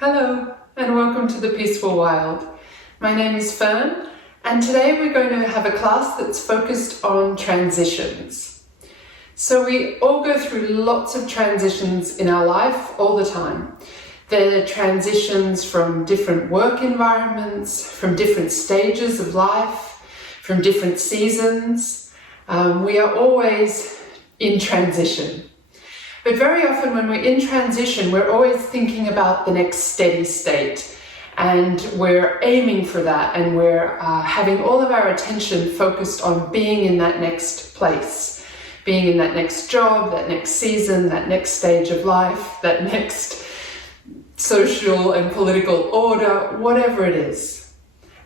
Hello and welcome to the Peaceful Wild. My name is Fern and today we're going to have a class that's focused on transitions. So we all go through lots of transitions in our life all the time. They're transitions from different work environments, from different stages of life, from different seasons. We are always in transition. But very often when we're in transition, we're always thinking about the next steady state, and we're aiming for that, and we're having all of our attention focused on being in that next place, being in that next job, that next season, that next stage of life, that next social and political order, whatever it is.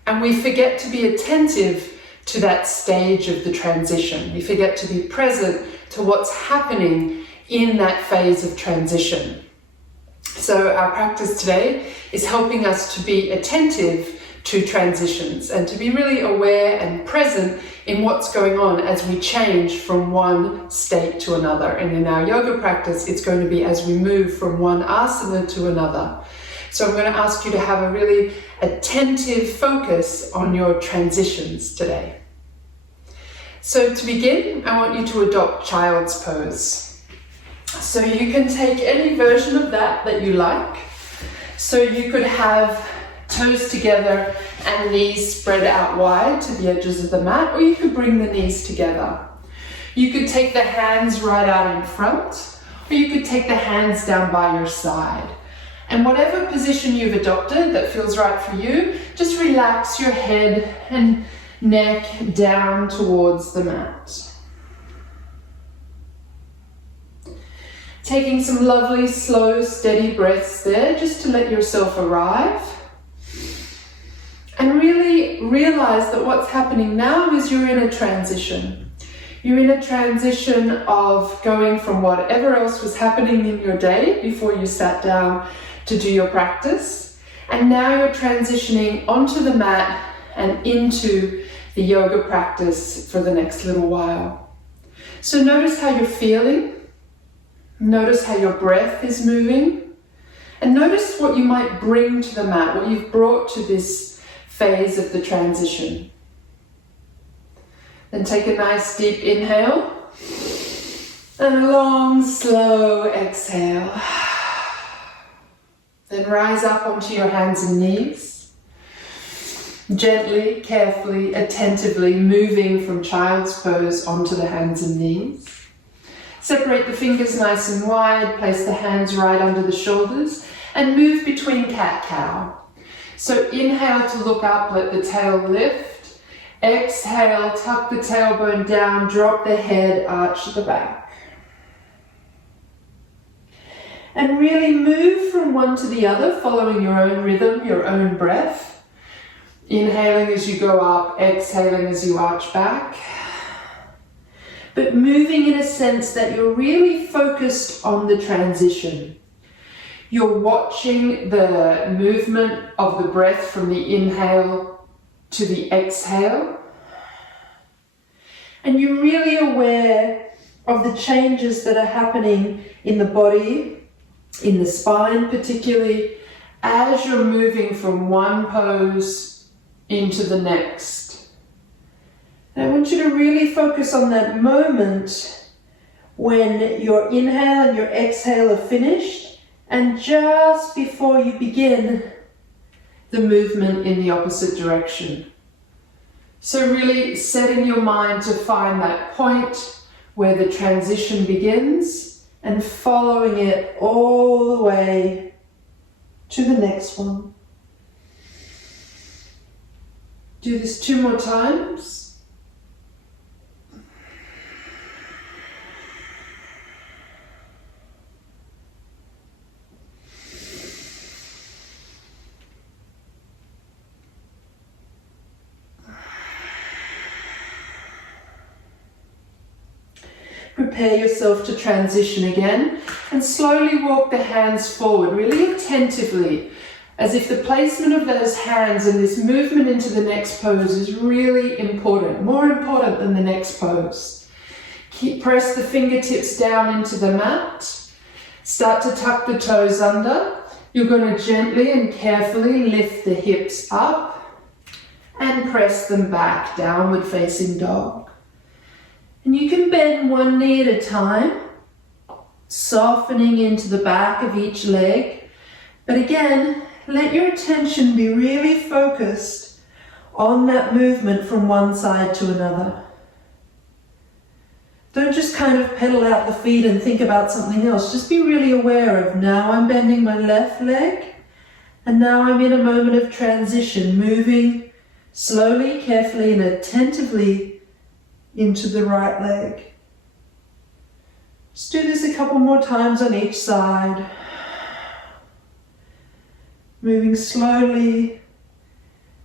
And we forget to be attentive to that stage of the transition. We forget to be present to what's happening in that phase of transition. So our practice today is helping us to be attentive to transitions and to be really aware and present in what's going on as we change from one state to another. And in our yoga practice, it's going to be as we move from one asana to another. So I'm going to ask you to have a really attentive focus on your transitions today. So to begin, I want you to adopt child's pose. So you can take any version of that you like. So you could have toes together and knees spread out wide to the edges of the mat, or you could bring the knees together. You could take the hands right out in front, or you could take the hands down by your side. And whatever position you've adopted that feels right for you, just relax your head and neck down towards the mat. Taking some lovely, slow, steady breaths there, just to let yourself arrive. And really realize that what's happening now is you're in a transition. You're in a transition of going from whatever else was happening in your day before you sat down to do your practice. And now you're transitioning onto the mat and into the yoga practice for the next little while. So notice how you're feeling. Notice how your breath is moving, and notice what you might bring to the mat, what you've brought to this phase of the transition. Then take a nice deep inhale and a long, slow exhale. Then rise up onto your hands and knees, gently, carefully, attentively moving from child's pose onto the hands and knees. Separate the fingers nice and wide, place the hands right under the shoulders, and move between cat-cow. So inhale to look up, let the tail lift. Exhale, tuck the tailbone down, drop the head, arch the back. And really move from one to the other, following your own rhythm, your own breath. Inhaling as you go up, exhaling as you arch back. But moving in a sense that you're really focused on the transition. You're watching the movement of the breath from the inhale to the exhale. And you're really aware of the changes that are happening in the body, in the spine particularly, as you're moving from one pose into the next. I want you to really focus on that moment when your inhale and your exhale are finished, and just before you begin the movement in the opposite direction. So really setting your mind to find that point where the transition begins and following it all the way to the next one. Do this 2 more times. Prepare yourself to transition again and slowly walk the hands forward, really attentively, as if the placement of those hands and this movement into the next pose is really important, more important than the next pose. Press the fingertips down into the mat, start to tuck the toes under, You're going to gently and carefully lift the hips up and press them back, downward facing dog. And you can bend one knee at a time, softening into the back of each leg. But again, let your attention be really focused on that movement from one side to another. Don't just kind of pedal out the feet and think about something else. Just be really aware of, now I'm bending my left leg, and now I'm in a moment of transition, moving slowly, carefully, and attentively into the right leg. Just do this a couple more times on each side. Moving slowly,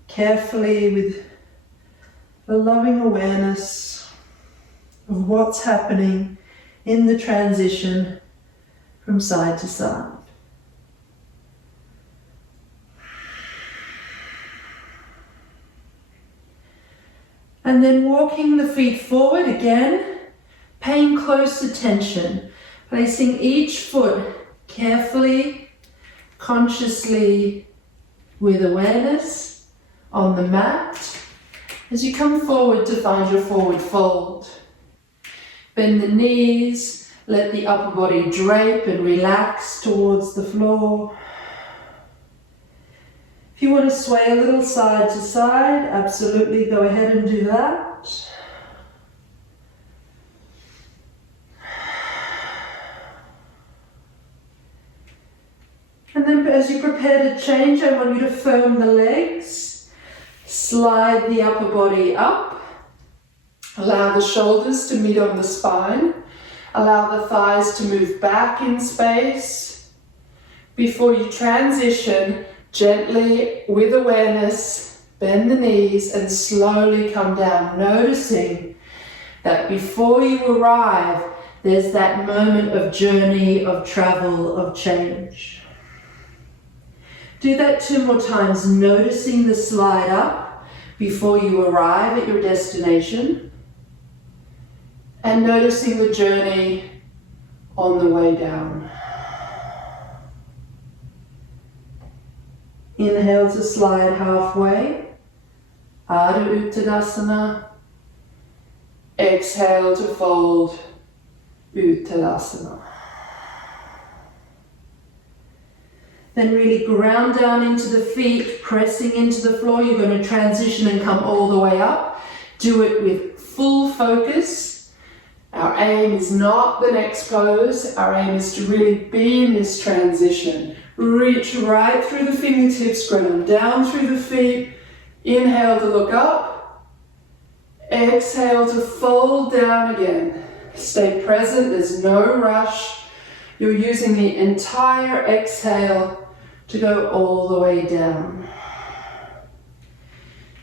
carefully, with a loving awareness of what's happening in the transition from side to side. And then walking the feet forward again, paying close attention, placing each foot carefully, consciously, with awareness on the mat as you come forward to find your forward fold. Bend the knees, let the upper body drape and relax towards the floor. If you want to sway a little side to side, absolutely go ahead and do that. And then as you prepare to change, I want you to firm the legs, slide the upper body up. Allow the shoulders to meet on the spine. Allow the thighs to move back in space. Before you transition, gently, with awareness, bend the knees and slowly come down, noticing that before you arrive, there's that moment of journey, of travel, of change. Do that 2 more times, noticing the slide up before you arrive at your destination. And noticing the journey on the way down. Inhale to slide halfway, Ardha Uttanasana. Exhale to fold, Uttanasana. Then really ground down into the feet, pressing into the floor. You're going to transition and come all the way up. Do it with full focus. Our aim is not the next pose. Our aim is to really be in this transition. Reach right through the fingertips, ground down through the feet. Inhale to look up. Exhale to fold down again. Stay present, there's no rush. You're using the entire exhale to go all the way down.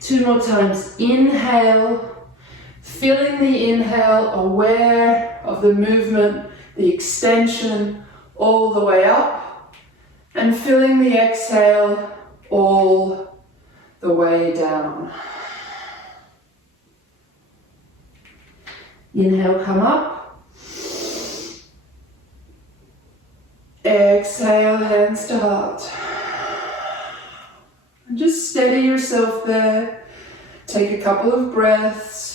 2 more times. Inhale. Feeling the inhale, aware of the movement, the extension all the way up, and feeling the exhale all the way down. Inhale, come up. Exhale, hands to heart. And just steady yourself there. Take a couple of breaths.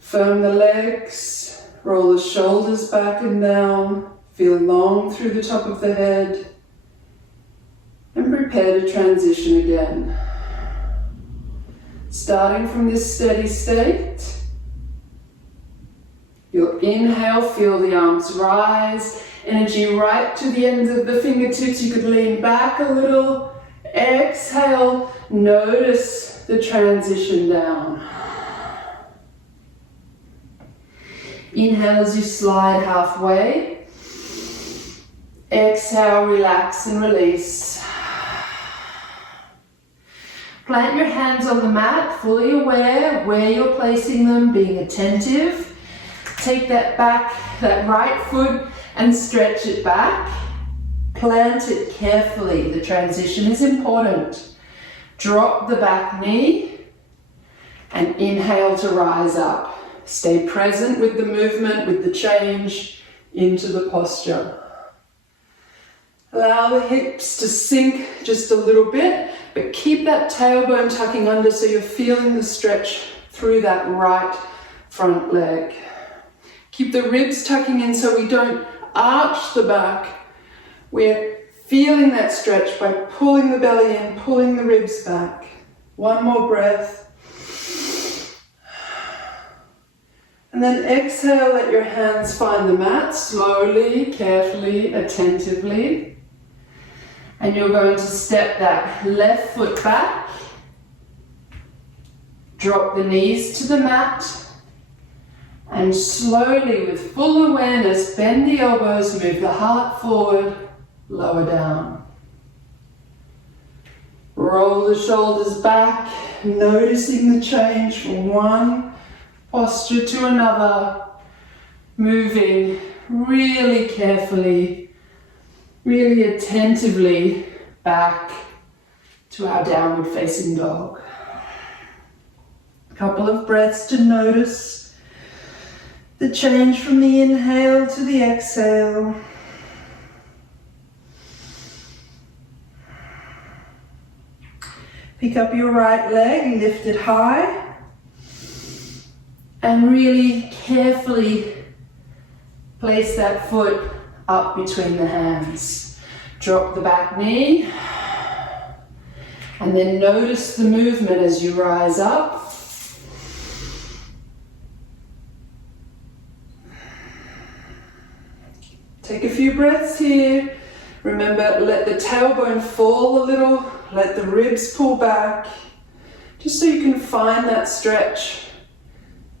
Firm the legs, roll the shoulders back and down, feel long through the top of the head, and prepare to transition again. Starting from this steady state, you'll inhale, feel the arms rise, energy right to the ends of the fingertips. You could lean back a little. Exhale, notice the transition down. Inhale as you slide halfway. Exhale, relax and release. Plant your hands on the mat, fully aware where you're placing them, being attentive. Take that right foot and stretch it back. Plant it carefully. The transition is important. Drop the back knee and inhale to rise up. Stay present with the movement, with the change into the posture. Allow the hips to sink just a little bit, but keep that tailbone tucking under so you're feeling the stretch through that right front leg. Keep the ribs tucking in so we don't arch the back. We're feeling that stretch by pulling the belly in, pulling the ribs back. One more breath. And then exhale, let your hands find the mat, slowly, carefully, attentively. And you're going to step that left foot back. Drop the knees to the mat. And slowly, with full awareness, bend the elbows, move the heart forward, lower down. Roll the shoulders back, noticing the change from one posture to another, moving really carefully, really attentively back to our downward facing dog. A couple of breaths to notice the change from the inhale to the exhale. Pick up your right leg, lift it high. And really carefully place that foot up between the hands. Drop the back knee. And then notice the movement as you rise up. Take a few breaths here. Remember, let the tailbone fall a little. Let the ribs pull back. Just so you can find that stretch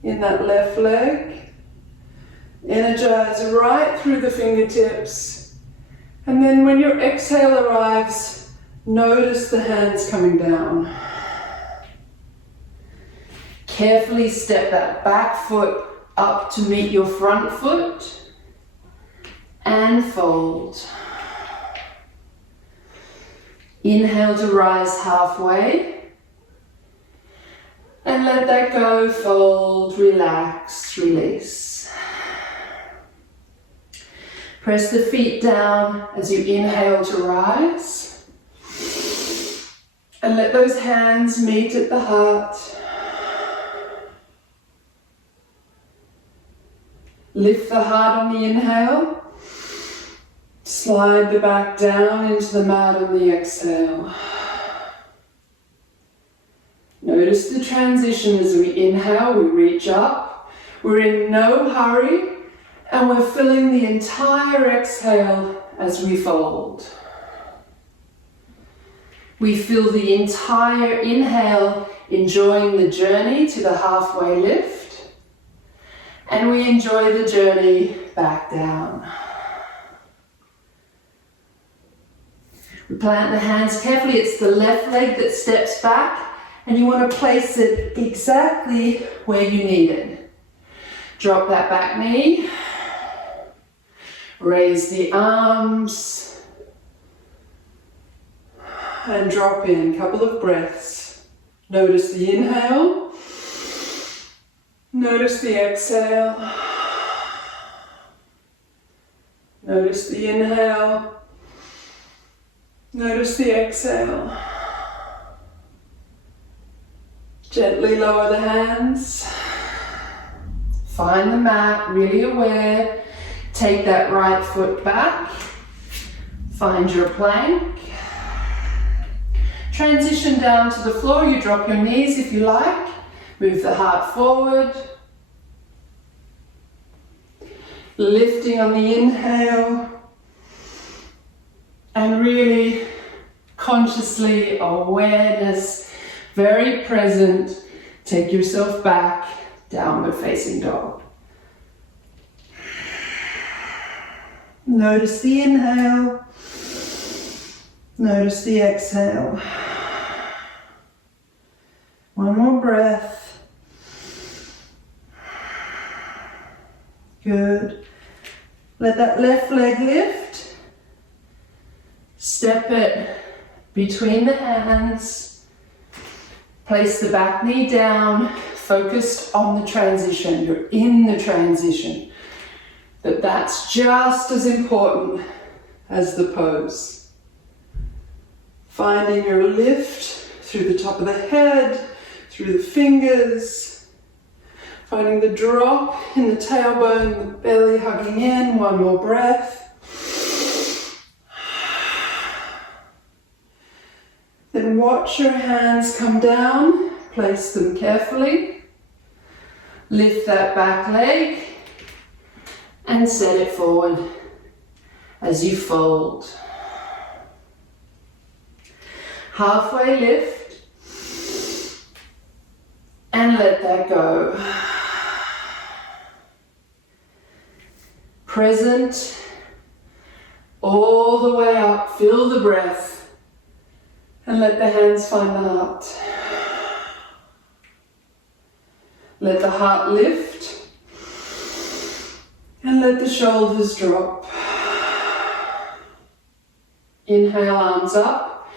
in that left leg. Energize right through the fingertips. And then when your exhale arrives, notice the hands coming down. Carefully step that back foot up to meet your front foot and fold. Inhale to rise halfway. And let that go, fold, relax, release. Press the feet down as you inhale to rise. And let those hands meet at the heart. Lift the heart on the inhale. Slide the back down into the mat on the exhale. Notice the transition as we inhale, we reach up. We're in no hurry, and we're filling the entire exhale as we fold. We feel the entire inhale, enjoying the journey to the halfway lift, and we enjoy the journey back down. We plant the hands carefully. It's the left leg that steps back. And you want to place it exactly where you need it. Drop that back knee. Raise the arms. And drop in. Couple of breaths. Notice the inhale. Notice the exhale. Notice the inhale. Notice the exhale. Gently lower the hands. Find the mat, really aware. Take that right foot back. Find your plank. Transition down to the floor. You drop your knees if you like. Move the heart forward. Lifting on the inhale. And really consciously, awareness, very present, take yourself back, downward facing dog. Notice the inhale, notice the exhale. One more breath. Good. Let that left leg lift. Step it between the hands. Place the back knee down, focused on the transition. You're in the transition. But that's just as important as the pose. Finding your lift through the top of the head, through the fingers. Finding the drop in the tailbone, the belly hugging in. One more breath. Then watch your hands come down, place them carefully. Lift that back leg and set it forward as you fold. Halfway lift and let that go. Present all the way up, feel the breath. And let the hands find the heart. Let the heart lift and let the shoulders drop. Inhale, arms up.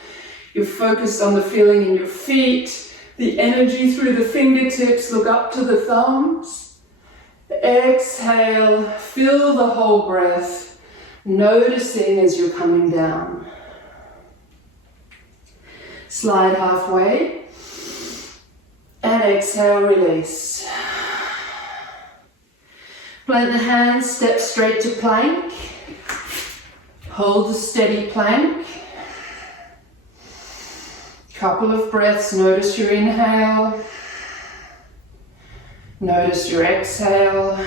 You're focused on the feeling in your feet, the energy through the fingertips, look up to the thumbs. Exhale, feel the whole breath, noticing as you're coming down. Slide halfway and exhale, release. Plant the hands, step straight to plank. Hold a steady plank. Couple of breaths, notice your inhale. Notice your exhale.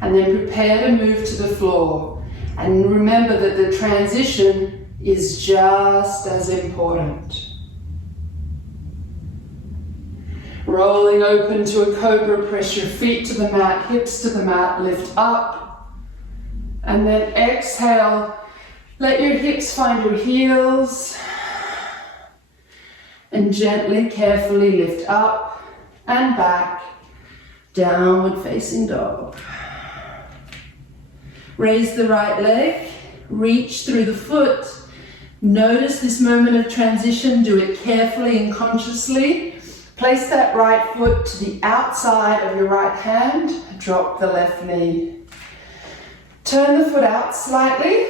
And then prepare to move to the floor. And remember that the transition is just as important. Rolling open to a cobra, press your feet to the mat, hips to the mat, lift up. And then exhale, let your hips find your heels. And gently, carefully lift up and back, downward facing dog. Raise the right leg, reach through the foot. Notice this moment of transition, do it carefully and consciously. Place that right foot to the outside of your right hand, drop the left knee. Turn the foot out slightly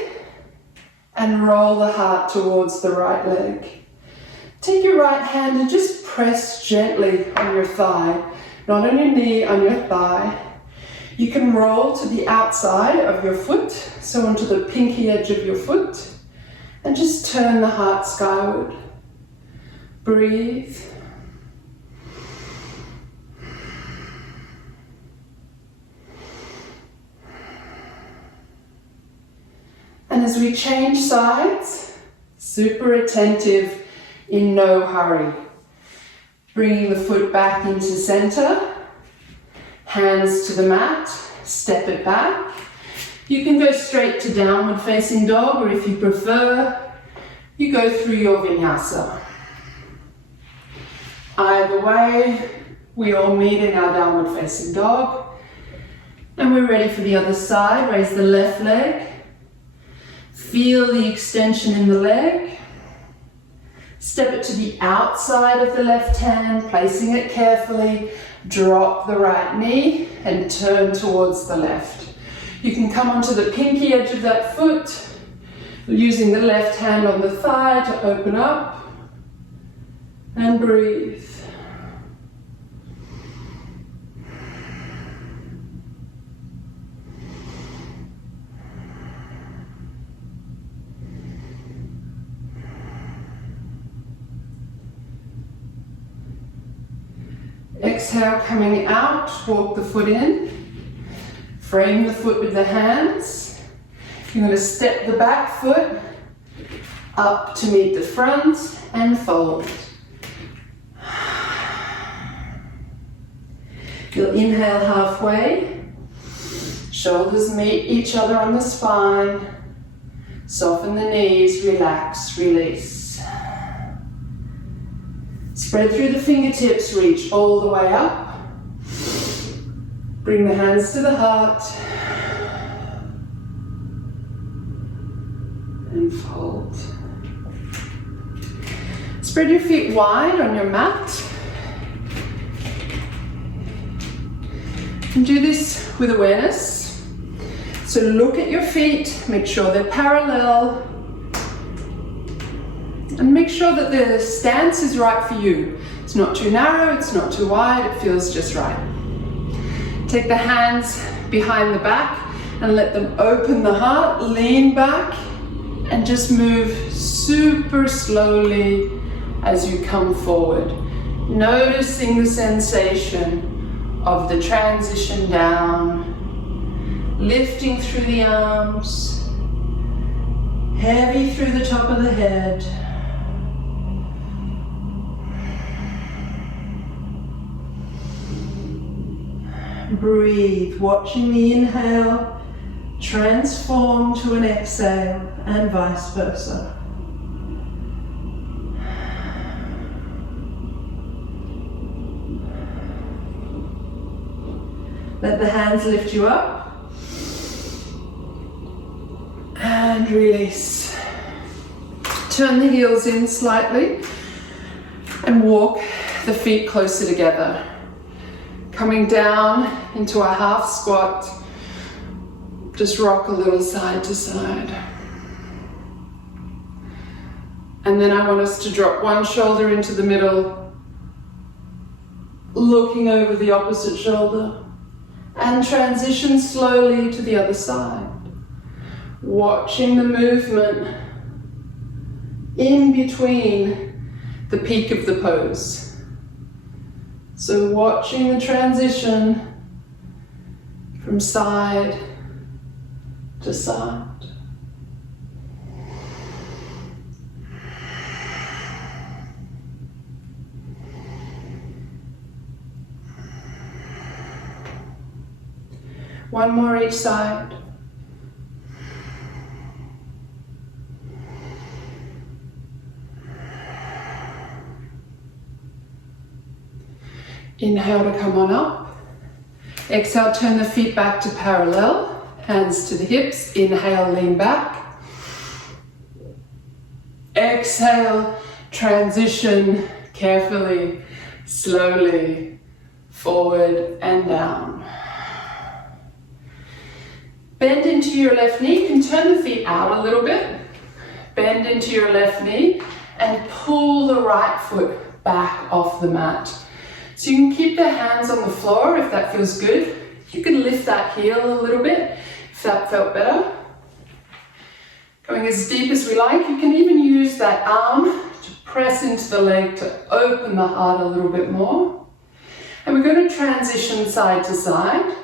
and roll the heart towards the right leg. Take your right hand and just press gently on your thigh, not on your knee, on your thigh. You can roll to the outside of your foot, so onto the pinky edge of your foot. And just turn the heart skyward. Breathe. And as we change sides, super attentive, in no hurry. Bringing the foot back into center, hands to the mat, step it back. You can go straight to downward facing dog, or if you prefer, you go through your vinyasa. Either way, we all meet in our downward facing dog. And we're ready for the other side. Raise the left leg. Feel the extension in the leg. Step it to the outside of the left hand, placing it carefully. Drop the right knee and turn towards the left. You can come onto the pinky edge of that foot, using the left hand on the thigh to open up and breathe. Exhale, coming out, walk the foot in. Frame the foot with the hands. You're going to step the back foot up to meet the front and fold. You'll inhale halfway. Shoulders meet each other on the spine. Soften the knees, relax, release. Spread through the fingertips, reach all the way up. Bring the hands to the heart. And fold. Spread your feet wide on your mat. And do this with awareness. So look at your feet, make sure they're parallel, and make sure that the stance is right for you. It's not too narrow, it's not too wide, it feels just right. Take the hands behind the back and let them open the heart, lean back, and just move super slowly as you come forward. Noticing the sensation of the transition down, lifting through the arms, heavy through the top of the head. Breathe, watching the inhale transform to an exhale and vice versa. Let the hands lift you up and release. Turn the heels in slightly and walk the feet closer together. Coming down into a half squat, just rock a little side to side. And then I want us to drop one shoulder into the middle, looking over the opposite shoulder, and transition slowly to the other side. Watching the movement in between the peak of the pose. So watching the transition from side to side. One more each side. Inhale to come on up. Exhale, turn the feet back to parallel. Hands to the hips. Inhale, lean back. Exhale, transition carefully, slowly, forward and down. Bend into your left knee. You can turn the feet out a little bit. Bend into your left knee and pull the right foot back off the mat. So you can keep the hands on the floor if that feels good. You can lift that heel a little bit if that felt better. Going as deep as we like. You can even use that arm to press into the leg to open the heart a little bit more. And we're going to transition side to side.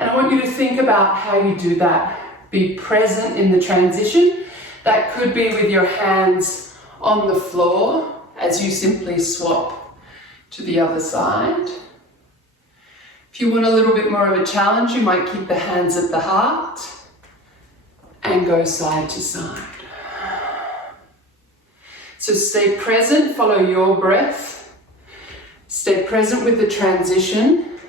And I want you to think about how you do that. Be present in the transition. That could be with your hands on the floor as you simply swap to the other side. If you want a little bit more of a challenge, you might keep the hands at the heart and go side to side. So stay present, follow your breath. Stay present with the transition,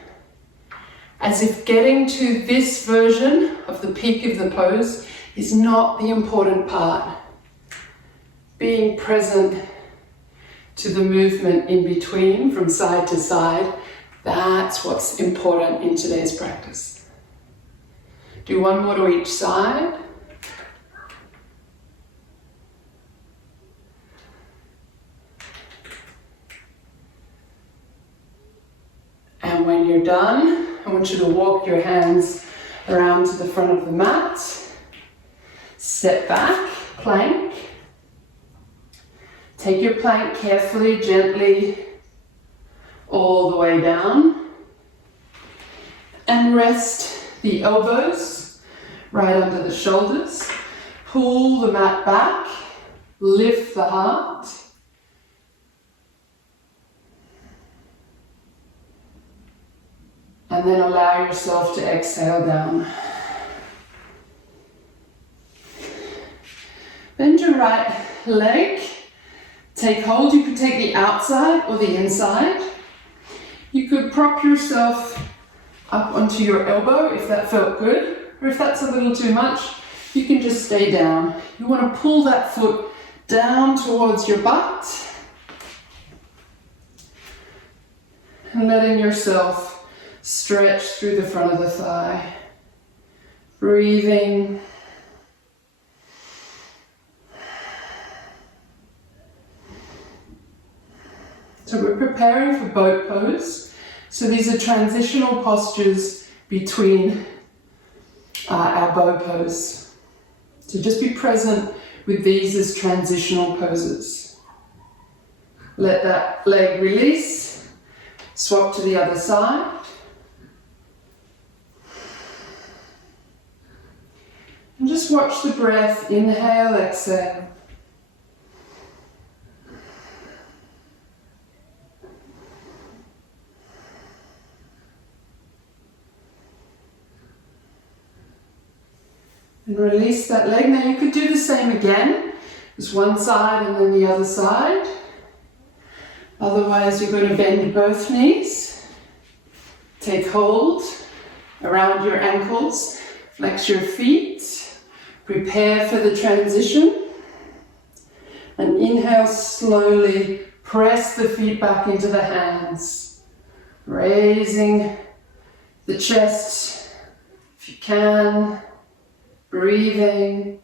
as if getting to this version of the peak of the pose is not the important part. Being present to the movement in between, from side to side, that's what's important in today's practice. Do one more to each side. And when you're done, I want you to walk your hands around to the front of the mat. Step back, plank. Take your plank carefully, gently, all the way down. And rest the elbows right under the shoulders. Pull the mat back, lift the heart. And then allow yourself to exhale down. Bend your right leg. Take hold. You could take the outside or the inside. You could prop yourself up onto your elbow if that felt good, or if that's a little too much, you can just stay down. You want to pull that foot down towards your butt and letting yourself stretch through the front of the thigh. breathing. So we're preparing for boat pose. So these are transitional postures between our bow pose. So just be present with these as transitional poses. Let that leg release, swap to the other side. And just watch the breath, inhale, exhale. And release that leg. Now you could do the same again. Just one side and then the other side. Otherwise you're going to bend both knees. Take hold around your ankles. Flex your feet. Prepare for the transition. And inhale slowly. Press the feet back into the hands. Raising the chest if you can. Breathing.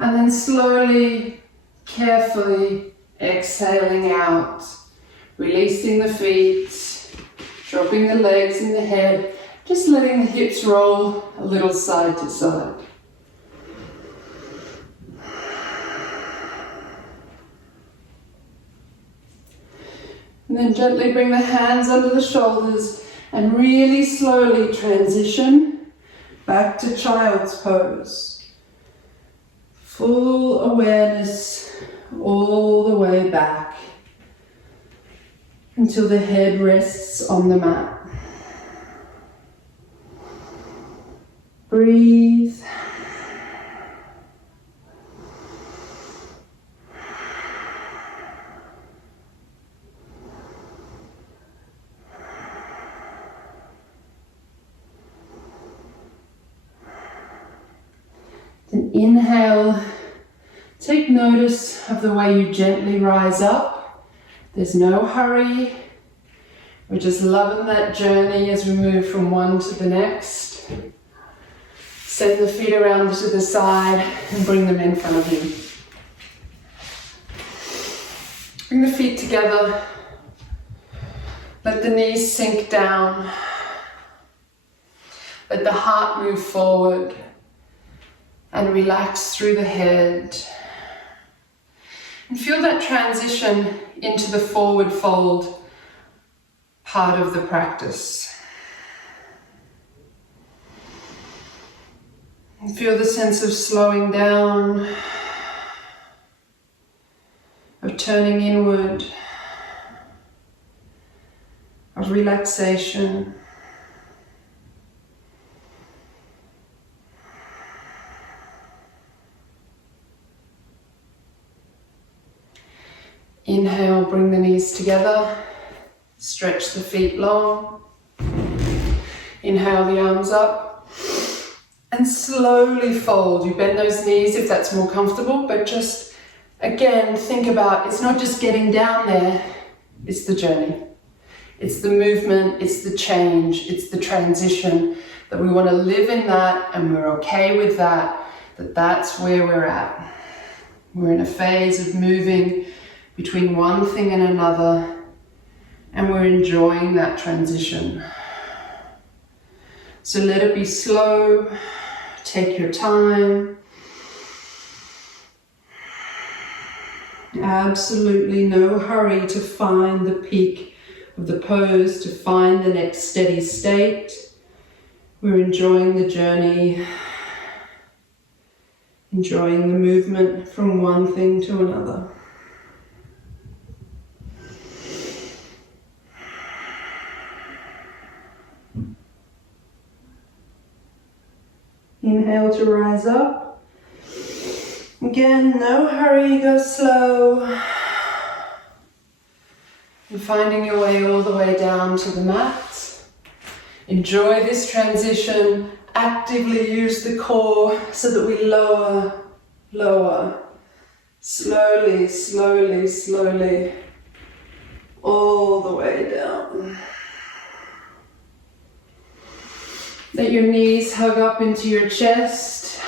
And then slowly, carefully exhaling out. Releasing the feet, dropping the legs and the head, just letting the hips roll a little side to side. And then gently bring the hands under the shoulders and really slowly transition back to child's pose. Full awareness all the way back until the head rests on the mat. Breathe. Then inhale, take notice of the way you gently rise up. There's no hurry. We're just loving that journey as we move from one to the next. Send the feet around to the side and bring them in front of you. Bring the feet together. Let the knees sink down. Let the heart move forward. And relax through the head. And feel that transition into the forward fold part of the practice. And feel the sense of slowing down, of turning inward, of relaxation. Inhale, bring the knees together, stretch the feet long. Inhale the arms up and slowly fold. You bend those knees if that's more comfortable, but just again think about it's not just getting down there, it's the journey. It's the movement, it's the change, it's the transition, that we want to live in that and we're okay with that, that's where we're at. We're in a phase of moving between one thing and another, and we're enjoying that transition. So let it be slow, take your time. Absolutely no hurry to find the peak of the pose, to find the next steady state. We're enjoying the journey, enjoying the movement from one thing to another. Inhale to rise up. Again, no hurry, go slow. And finding your way all the way down to the mat. Enjoy this transition. Actively use the core so that we lower, lower. Slowly, slowly, slowly. All the way down. Let your knees hug up into your chest.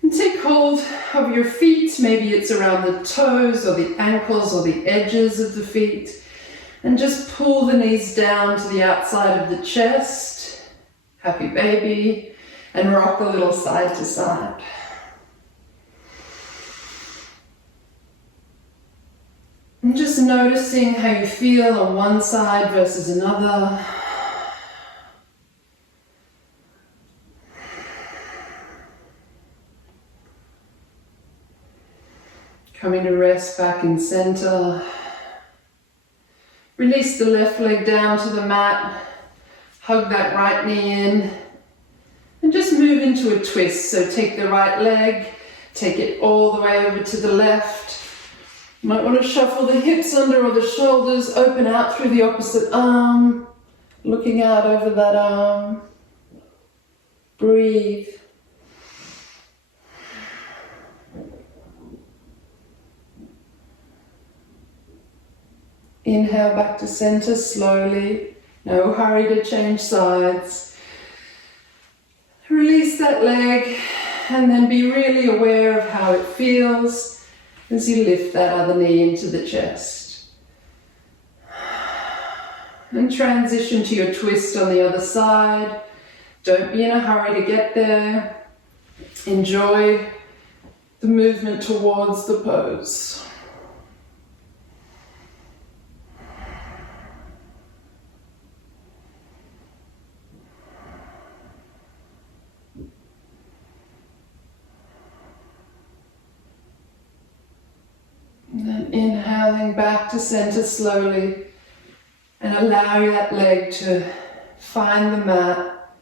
And take hold of your feet. Maybe it's around the toes or the ankles or the edges of the feet. And just pull the knees down to the outside of the chest. Happy baby. And rock a little side to side. And just noticing how you feel on one side versus another. Coming to rest back in center. Release the left leg down to the mat. Hug that right knee in. And just move into a twist. So take the right leg, take it all the way over to the left. You might want to shuffle the hips under or the shoulders, open out through the opposite arm, looking out over that arm. Breathe. Inhale back to center slowly. No hurry to change sides. Release that leg and then be really aware of how it feels as you lift that other knee into the chest. And transition to your twist on the other side. Don't be in a hurry to get there. Enjoy the movement towards the pose. And then inhaling back to center slowly and allow that leg to find the mat.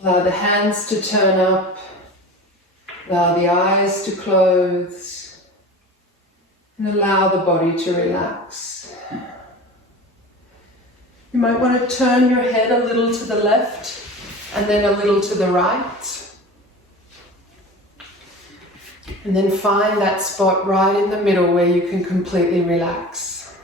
Allow the hands to turn up. Allow the eyes to close. And allow the body to relax. You might want to turn your head a little to the left and then a little to the right. And then find that spot right in the middle where you can completely relax.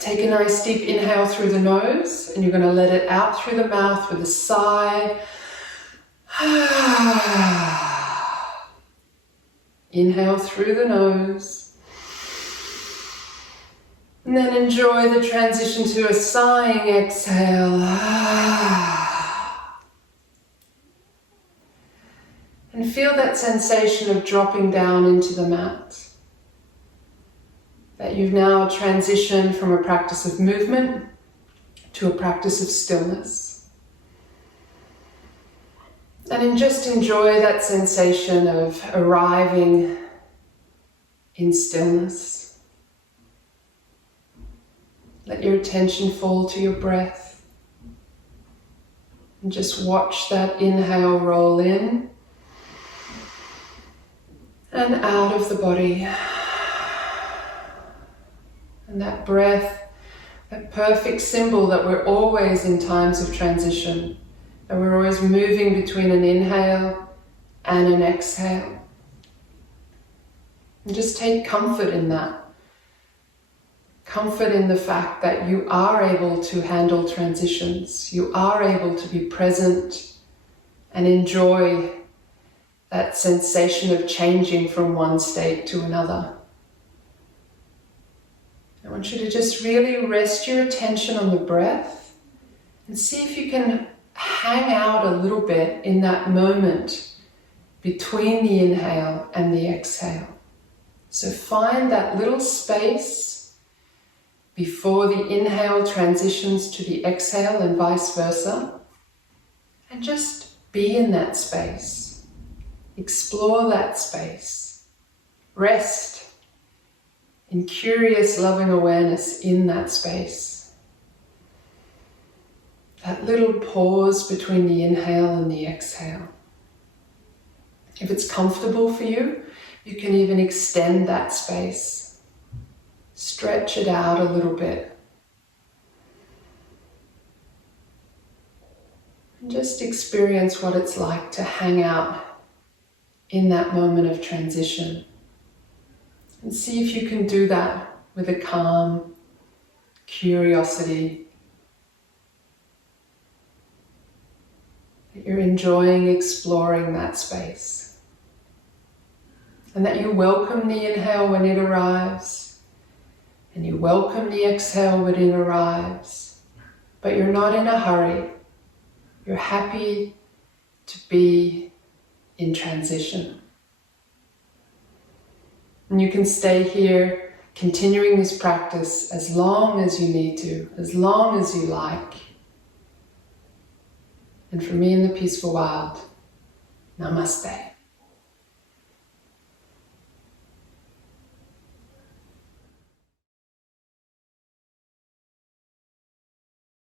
Take a nice deep inhale through the nose, and you're going to let it out through the mouth with a sigh. Inhale through the nose. And then enjoy the transition to a sighing exhale. And feel that sensation of dropping down into the mat. That you've now transitioned from a practice of movement to a practice of stillness. And just enjoy that sensation of arriving in stillness. Let your attention fall to your breath. And just watch that inhale roll in and out of the body. And that breath, that perfect symbol that we're always in times of transition, that we're always moving between an inhale and an exhale. And just take comfort in that. Comfort in the fact that you are able to handle transitions. You are able to be present and enjoy that sensation of changing from one state to another. I want you to just really rest your attention on the breath and see if you can hang out a little bit in that moment between the inhale and the exhale. So find that little space before the inhale transitions to the exhale and vice versa, and just be in that space. Explore that space. Rest in curious, loving awareness in that space. That little pause between the inhale and the exhale. If it's comfortable for you, you can even extend that space. Stretch it out a little bit. And just experience what it's like to hang out in that moment of transition. And see if you can do that with a calm curiosity. That you're enjoying exploring that space. And that you welcome the inhale when it arrives. And you welcome the exhale when it arrives. But you're not in a hurry. You're happy to be in transition. And you can stay here, continuing this practice as long as you need to, as long as you like. And for me in the Peaceful Wild, Namaste.